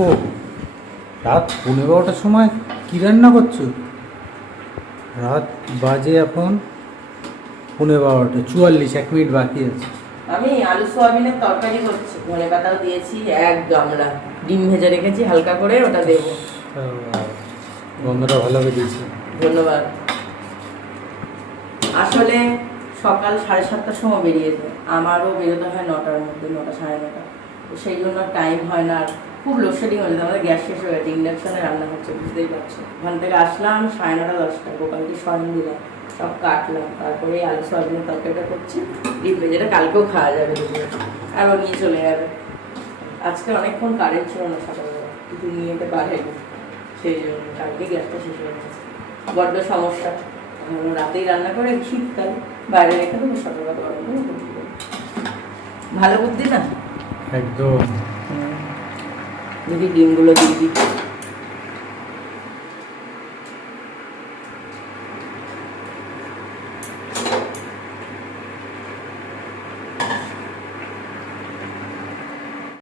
ও, রাত 11:30টার সময় কি রান্না করছো? রাত বাজে এখন 11:30, 44, 1 মিনিট বাকি আছে। আমি আলু সোয়াবিনের তরকারি করছি, ধনে পাতাও দিয়েছি, 1 গামলা ডিম ভেজে রেখেছি হালকা করে, ওটা দেবো। গন্ধটা ভালো বেরিয়েছে। ধন্যবাদ। আসলে সকাল 7:30টার সময় বেরিয়েছে, আমারও বেরোতে হয় 9টার মধ্যে, 9টা 9:30। তো সেই জন্য টাইম হয় না। আর খুব লোডশেডিং হয়েছে, আমাদের গ্যাস শেষ হয়ে গেছে, ইন্ডাকশনে রান্না হচ্ছে, বুঝতেই পারছো। ওখান থেকে আসলাম 9:30 10টা, গোপালকে শয়ন দিলাম, সব কাটলাম, তারপরে আলু সোয়াবিনের তরকারিটা করছি, ডিম ভেজেটা কালকেও খাওয়া যাবে দুপুরে, আর ও নিয়ে চলে যাবে। আজকে অনেকক্ষণ কারেন্ট ছিল না সকালবেলা, কিছু নিয়ে যেতে পারেনি, সেই জন্য কালকে গ্যাসটা শেষ হয়ে গেছে, বড্ড সমস্যা। রাতেই রান্না করে শীতকাল বাইরে রেখে দেবো, সকালবেলা গরম করে করতে দেবো। ভালো বুদ্ধি না? একদম। দিদি ডিমগুলো দিয়ে দিই।